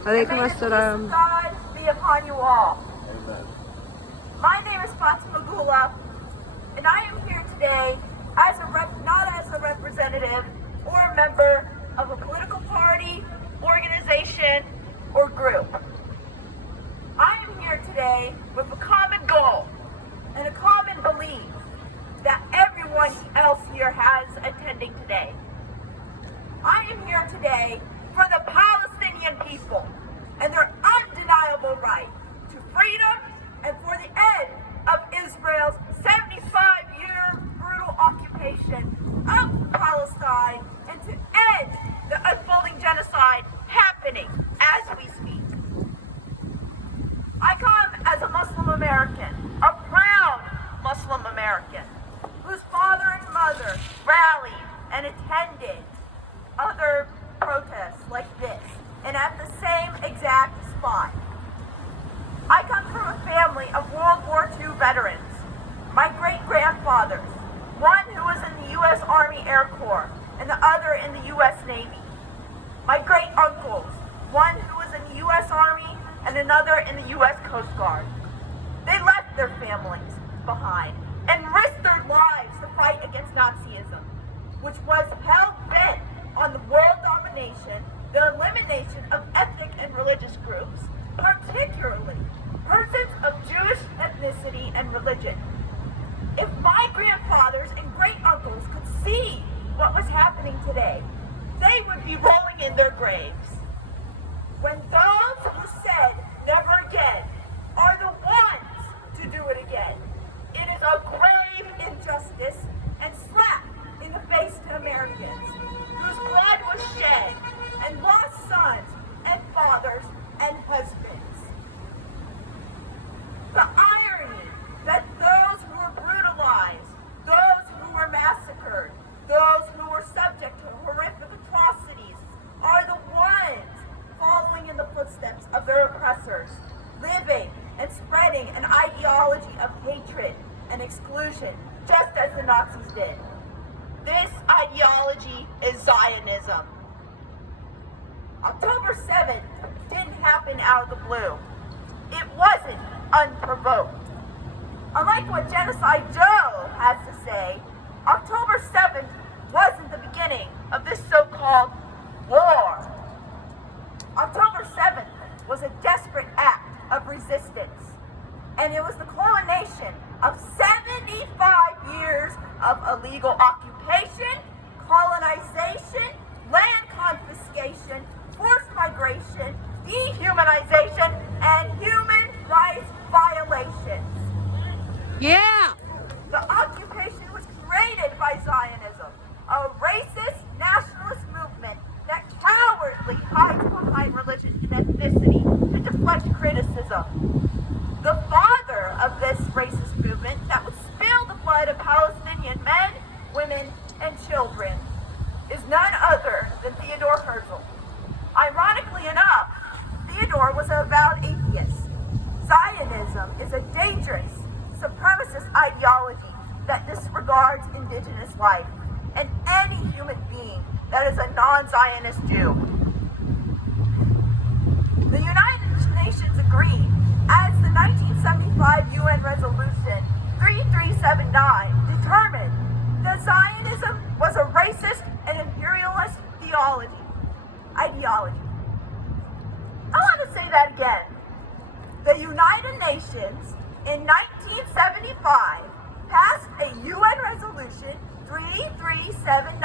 Alaikum assalam. God be upon you all. Amen. My name is Fatima Gula, and I am here today as not as a representative or a member of a political party, organization, or group. I am here today with a common goal and a common belief that everyone else here has attending today. I am here today for the Palestinian people and their undeniable right to freedom and for the end of Israel's 75-year brutal occupation of Palestine and to end the unfolding genocide happening as we speak. I come as a Muslim American, a proud Muslim American, whose father and mother rallied and attended other protests like this, and at the same exact spot. I come from a family of World War II veterans. My great-grandfathers, one who was in the U.S. Army Air Corps and the other in the U.S. Navy. My great-uncles, one who was in the U.S. Army and another in the U.S. Coast Guard. They left their families behind and risked their lives to fight against Nazism, which was hell-bent on the world domination, the elimination of ethnic and religious groups, particularly persons of Jewish ethnicity and religion. If my grandfathers and great-uncles could see what was happening today, they would be rolling in their graves. When those who said never again are the ones to do it again, it is a grave injustice and slap in the face to Americans whose blood was shed and lost sons and fathers and husbands. The irony that those who were brutalized, those who were massacred, those who were subject to horrific atrocities are the ones following in the footsteps of their oppressors, living and spreading an ideology of hatred and exclusion, just as the Nazis did. This ideology is Zionism. October 7th didn't happen out of the blue. It wasn't unprovoked. Unlike what Genocide Joe has to say, October 7th wasn't the beginning of this so-called war. October 7th was a desperate act of resistance, and it was the culmination of 75 years of illegal occupation, colonization, land confiscation, forced migration, dehumanization, and human rights violations. Yeah! The occupation was created by Zionism, a racist nationalist movement that cowardly hides behind religion and ethnicity to deflect criticism. The father of this racist movement that would spill the blood of Palestinian men, women, and children is none other than Theodore Herzl. Ironically enough, Theodore was an avowed atheist. Zionism is a dangerous, supremacist ideology that disregards indigenous life and any human being that is a non-Zionist Jew. The United Nations agreed, as the 1975 UN Resolution 3379 determined, that Zionism was a racist and imperialist ideology. I want to say that again. The United Nations in 1975 passed a UN Resolution 3379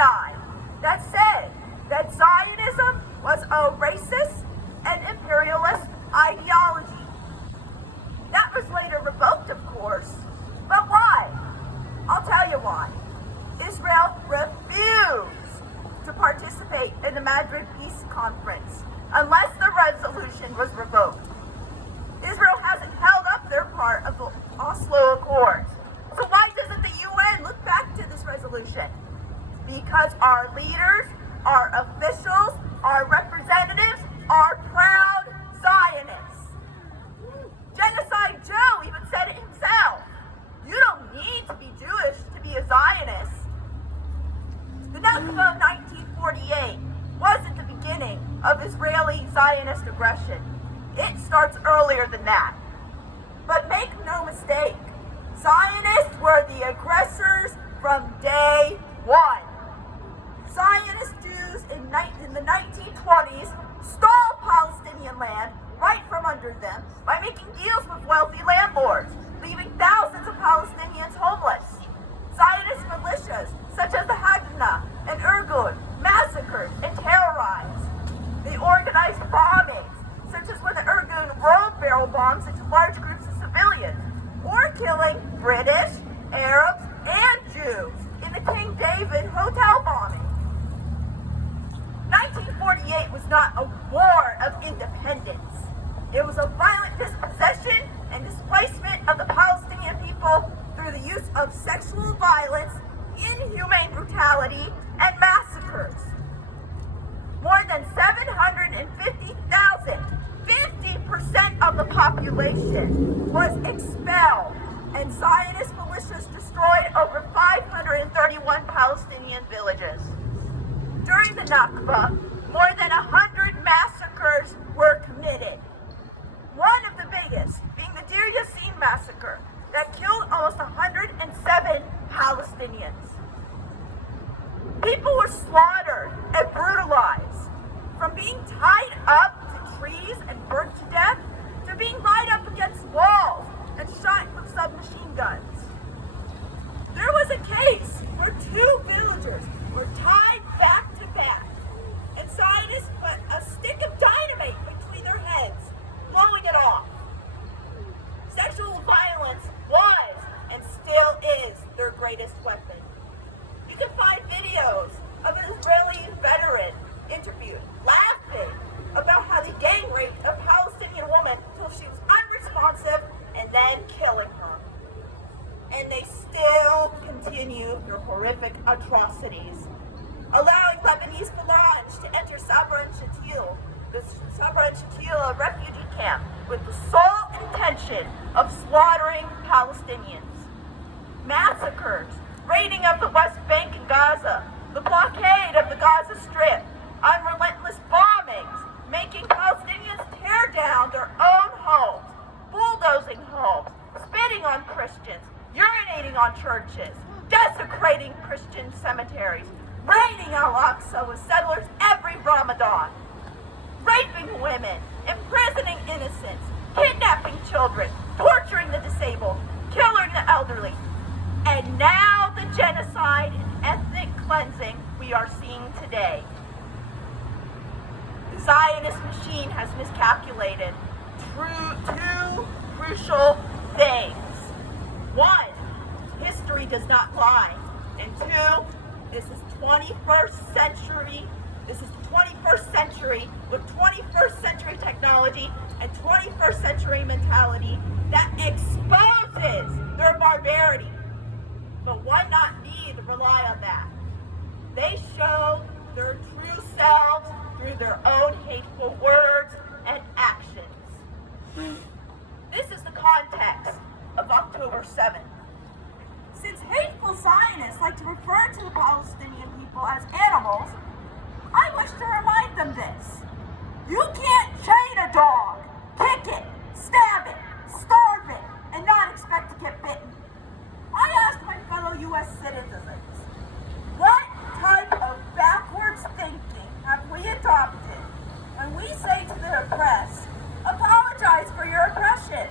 that said that Zionism was a racist and imperialist ideology. That was later revoked, of course. But why? I'll tell you why. Israel refused to participate in the Madrid Peace Conference unless the resolution was revoked. Israel hasn't held up their part of the Oslo Accords. So why doesn't the UN look back to this resolution? Because our leaders, our officials, our representatives are proud Zionists. Genocide Joe even said it himself. You don't need to be Jewish to be a Zionist. The Nakba of 1948 wasn't the beginning of Israeli Zionist aggression. It starts earlier than that. But make no mistake, Zionists were the aggressors from day one. Zionist Jews in the 1920s stole Palestinian land right from under them by making deals with wealthy landlords, leaving thousands of Palestinians homeless. Zionist militias, such as the Haganah and Irgun, massacred and terrorized. They organized bombings, such as when the Irgun rolled barrel bombs into large groups of civilians, or killing British, Arabs, and Jews in the King David hotel bombing. 1948 was not a war of independence. It was a violent dispossession and displacement of the Palestinian people through the use of sexual violence, inhumane brutality, and massacres. More than 750,000, 50% of the population, was expelled, and Zionist militias destroyed over 531 Palestinian villages. During the Nakba, more than 100 massacres were committed. One of the biggest being the Deir Yassin massacre that killed almost 107 Palestinians. People were slaughtered and brutalized, from being tied up to trees and burnt to death, to being lined up against walls and shot with submachine guns. There was a case where 2 villagers were tied back to back, and Zionists put a stick of dynamite between their heads, blowing it off. Sexual violence was and still is their greatest weapon. You can find videos of an Israeli veteran interviewed, laughing about how they gang raped a Palestinian woman until she was unresponsive and then killing her. And they still continue their horrific atrocities, allowing Lebanese Falange to enter Sabra and Shatila, the Sabra and Shatila refugee camp, with the sole intention of slaughtering Palestinians. Massacres, raiding of the West Bank and Gaza, the blockade of the Gaza Strip, unrelentless bombings, making Palestinians tear down their own homes, bulldozing homes, spitting on Christians, urinating on churches, desecrating Christian cemeteries, raiding Al-Aqsa with settlers every Ramadan, raping women, imprisoning innocents, kidnapping children, torturing the disabled, killing the elderly, and now the genocide and ethnic cleansing we are seeing today. The Zionist machine has miscalculated two crucial things. 1, history does not lie. And 2, this is 21st century. This is the 21st century with 21st century technology and 21st century mentality that exposes their barbarity. But one not need to rely on that. They show their true selves through their own hateful words and actions. This is the context of October 7th. Since hateful Zionists like to refer to the Palestinian people as animals, I wish to remind them this. You can't chain a dog, kick it, stab it, starve it, and not expect to get bitten. I asked my fellow U.S. citizens, what type of backwards thinking have we adopted when we say to the oppressed, apologize for your oppression,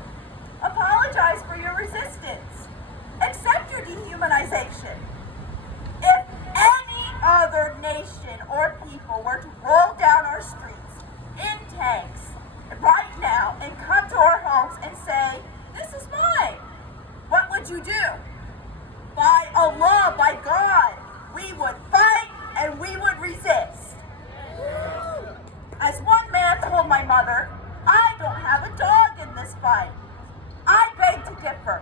apologize for your resistance, accept your dehumanization? If any other nation or people were to roll down our streets in tanks right now and come to our homes and say, this is mine, what would you do? By Allah, by God, we would fight and we would resist. As one man told my mother, I don't have a dog in this fight. I beg to differ.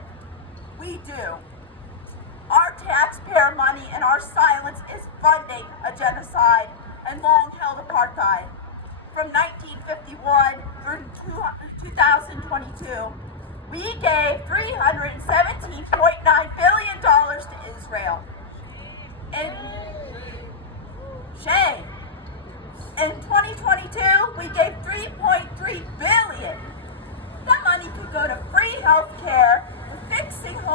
We do. Our taxpayer money and our silence is funding a genocide and long-held apartheid. From 1951 through 2022, we gave $317.9 billion to Israel. And shame. In 2022, we gave $3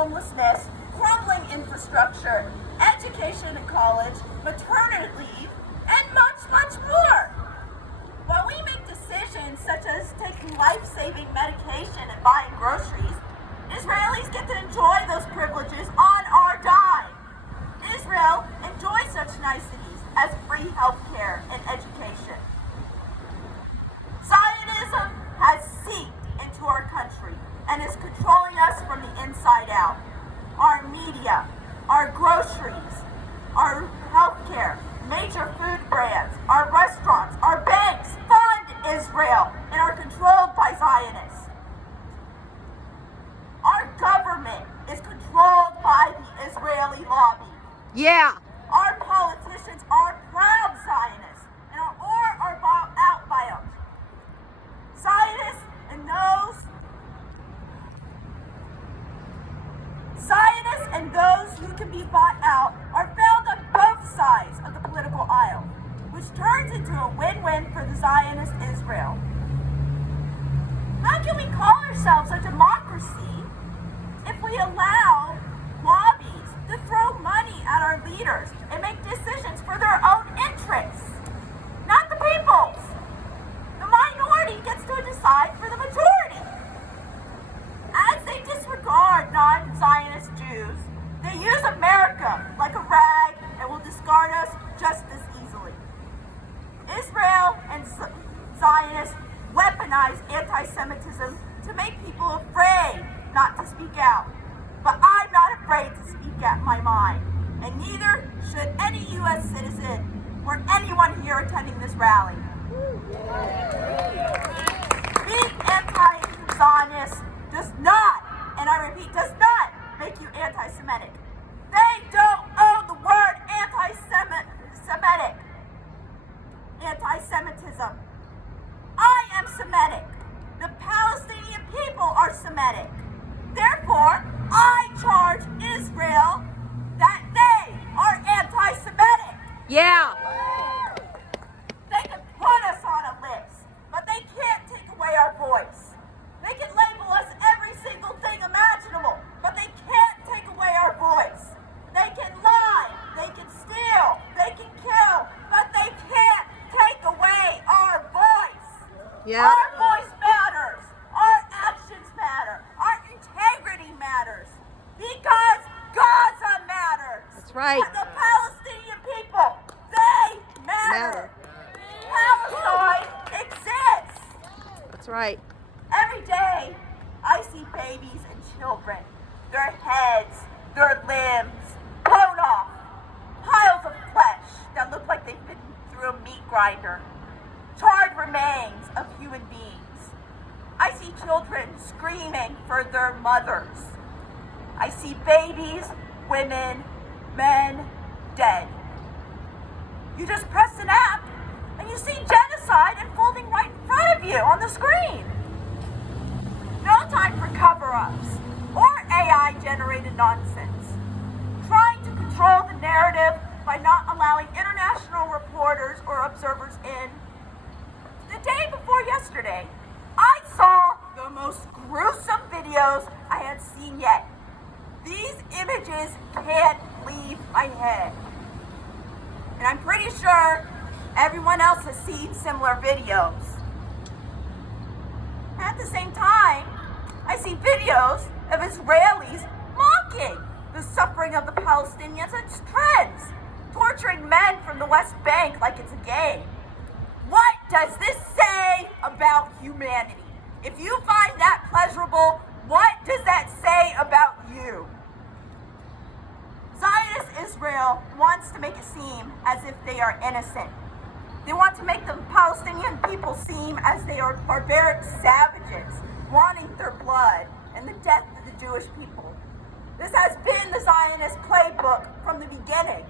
homelessness, crumbling infrastructure, education and college, maternity leave, and much, much more. While we make decisions such as taking life-saving medication and buying groceries, Israelis get to enjoy those privileges on our dime. Israel enjoys such niceties as free health care and education. Zionism has seeped into our country and is controlling us from the inside out. Our media, our groceries, our healthcare, major food brands, our restaurants, our banks fund Israel and are controlled by Zionists. Our government is controlled by the Israeli lobby. Yeah. Our politicians are proud Zionists and are bought out by them. Zionists and those who can be bought out are found on both sides of the political aisle, which turns into a win-win for the Zionist Israel. How can we call ourselves a democracy if we allow lobbies to throw money at our leaders and make decisions for their own interests? Not the people's. The minority gets to decide for the majority. As they disregard non-Zionist Jews, they use America like a rag and will discard us just as easily. Israel and Zionists weaponize anti-Semitism to make people afraid not to speak out. But I'm not afraid to speak out my mind, and neither should any U.S. citizen or anyone here attending this rally. Being anti-Zionist does not, and I repeat, does not make you anti-Semitic. They don't own the word anti-Semitism. I am Semitic. The Palestinian people are Semitic. Therefore, I charge Israel that they are anti-Semitic. Yeah. They can put us on a list, but they can't take away our voice. They can label us every single thing imaginable, but they can't take away our voice. They can lie, they can steal, they can kill, but they can't take away our voice. Yeah. Our voice matters. Our actions matter. Our integrity matters. Because Gaza matters. That's right. And the Palestinian people, they matter. Palestine exists. That's right. Every day, I see babies and children, their heads, their limbs, blown off, piles of flesh that look like they've been through a meat grinder, charred remains of human beings. I see children screaming for their mothers. I see babies, women, men dead. You just press an app and you see genocide unfolding right in front of you on the screen. No time for cover-ups or AI-generated nonsense. Trying to control the narrative by not allowing international reporters or observers in. The day before yesterday, I saw the most gruesome videos I had seen yet. These images can't leave my head. And I'm pretty sure everyone else has seen similar videos. At the same time, I see videos of Israelis mocking the suffering of the Palestinians as trends, torturing men from the West Bank like it's a game. What does this say about humanity? If you find that pleasurable, what does that say about you? Zionist Israel wants to make it seem as if they are innocent. They want to make the Palestinian people seem as they are barbaric savages, wanting their blood and the death of the Jewish people. This has been the Zionist playbook from the beginning,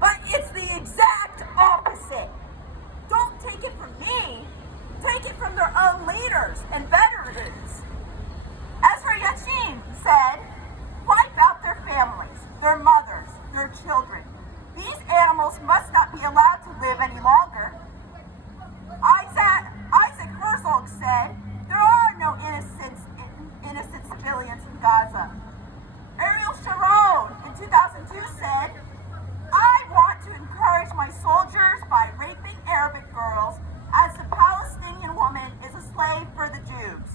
but it's the exact opposite. Don't take it from me, take it from their own leaders and veterans. Ezra Yashin said, wipe out their families, their mothers, their children. These animals must not be allowed to live any longer. Isaac Herzog said, there are no innocent civilians in Gaza. 2002 said, "I want to encourage my soldiers by raping Arabic girls as the Palestinian woman is a slave for the Jews,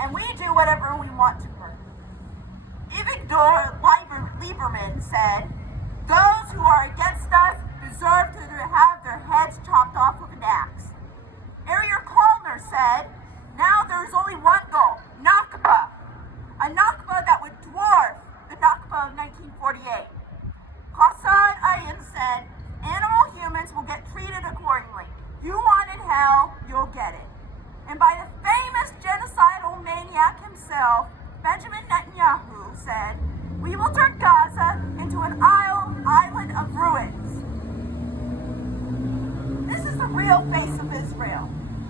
and we do whatever we want to her." Avigdor Lieberman said, "Those who are against us deserve to have their heads chopped off with an axe." Ariel Kalner said, "Now there is only one goal, Nakba, a Nakba that would dwarf the Nakba of 1948. Hassan Ayan said, "Animal humans will get treated accordingly. You wanted hell, you'll get it." And by the famous genocidal maniac himself, Benjamin Netanyahu said, "We will turn Gaza into an island of ruins." This is the real face of Israel.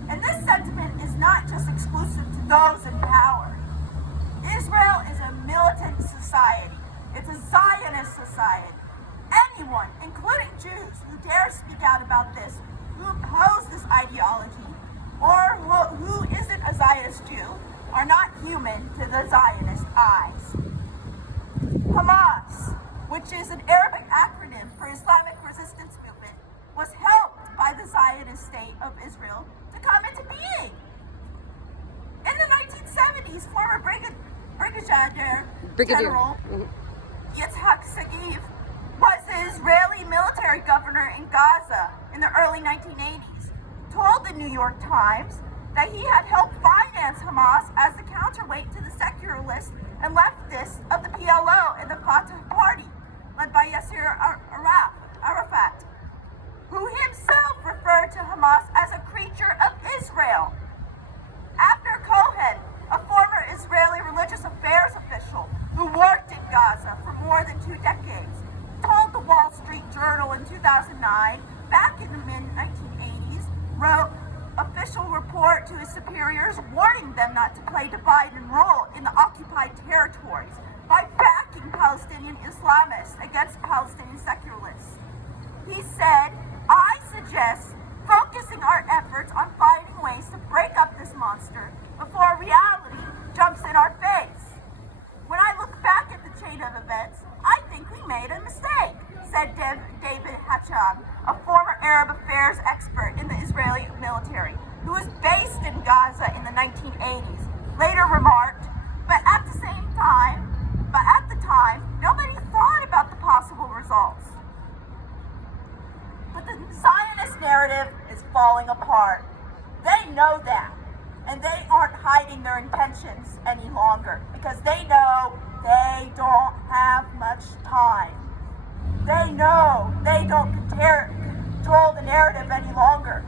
And this sentiment is not just exclusive to those in power. Israel is a militant society. It's a Zionist society. Anyone, including Jews, who dare speak out about this, who oppose this ideology, or who isn't a Zionist Jew, are not human to the Zionist eyes. Hamas, which is an Arabic acronym for Islamic Resistance Movement, was helped by the Zionist state of Israel to come into being. In the 1970s, former Brigadier General Yitzhak Segiv was the Israeli military governor in Gaza in the early 1980s, told the New York Times that he had helped finance Hamas as the counterweight to the secularists and leftists of the PLO and the Fatah Party, led by Yasser Arafat, who himself referred to Hamas as a creature of Israel. Abner Cohen, a former Israeli religious affairs official who worked in Gaza for more than 2 decades, told the Wall Street Journal in 2009, back in the mid-1980s, wrote official report to his superiors warning them not to play divide and rule in the occupied territories by backing Palestinian Islamists against Palestinian secularists. He said, "I suggest focusing our efforts on finding ways to break up this monster before reality jumps in our face. When I look back at the chain of events, I think we made a mistake," said David Hacham, a former Arab affairs expert in the Israeli military, who was based in Gaza in the 1980s, later remarked, but at the time, nobody thought about the possible results. But the Zionist narrative is falling apart. They know that, and they aren't hiding their intentions any longer because they know they don't have much time. They know they don't control the narrative any longer.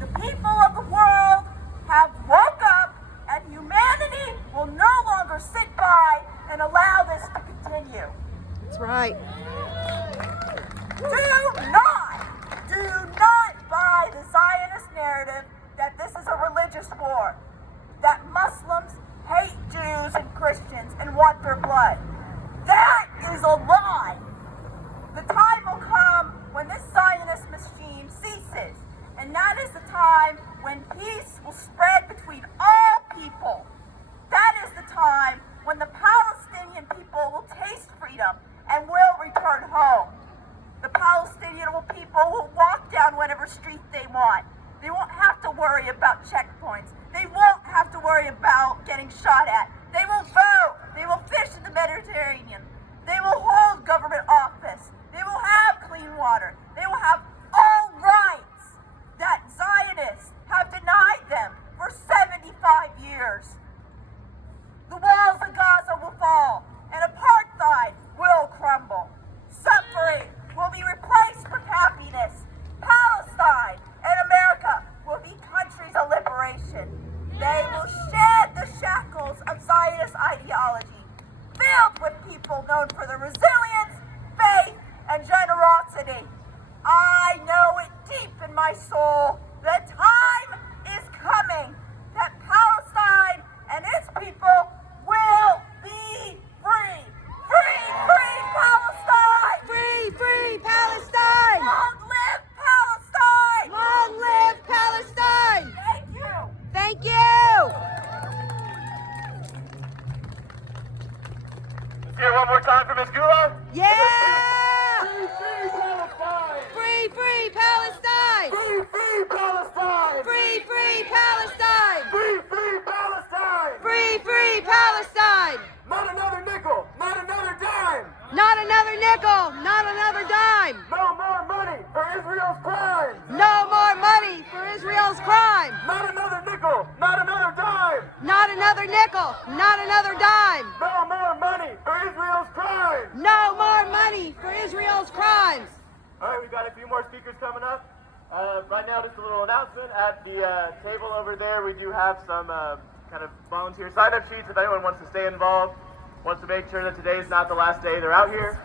The people of the world have woke up, and humanity will no longer sit by and allow this to continue. That's right. Do not buy the Zionist narrative that this is a religious war, that Muslims hate Jews and Christians and want their blood. That is a lie. The time will come when this Zionist machine ceases, and that is the time when peace will spread between all people. That is the time when the Palestinian people will taste freedom and will return home. The Palestinian people will walk down whatever street they want. They won't have to worry about checkpoints. They won't have to worry about getting shot at. They will vote. They will fish in the Mediterranean. They will hold government office. They will have clean water. They will have all rights that Zionists have denied them for 75 years. The walls of Gaza will fall, and apartheid will crumble. Suffering will be replaced with happiness. Palestine and America will be countries of liberation. They will shed the shackles of Zionist ideology, filled with people known for their resilience, faith, and generosity. I know it deep in my soul. The time is coming that Palestine and its people will be free. Free, free Palestine! Free, free Palestine! Long live Palestine! Long live Palestine! Thank you! Thank you! Here one more time for Miss Gula. Yeah! Free Palestine! Free, free Palestine! Free Palestine! Free, free Palestine! Free Palestine! Free, free Palestine! Not another nickel! Not another dime! Not another nickel! Not another dime! No more money for Israel's crimes! No more money for Israel's crime! Not another nickel! Not another dime! Not another nickel! Not another dime! No more money for Israel's crimes! No more money for Israel's crimes! All right, we've got a few more speakers coming up. Right now, just a little announcement. At the table over there, we do have some kind of volunteer sign-up sheets if anyone wants to stay involved, wants to make sure that today is not the last day they're out here.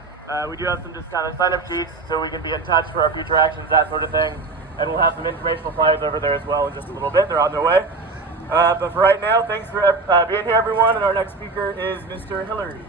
We do have some just kind of sign-up sheets so we can be in touch for our future actions, that sort of thing. And we'll have some informational flyers over there as well in just a little bit. They're on their way. But for right now, thanks for being here, everyone. And our next speaker is Mr. Hillary.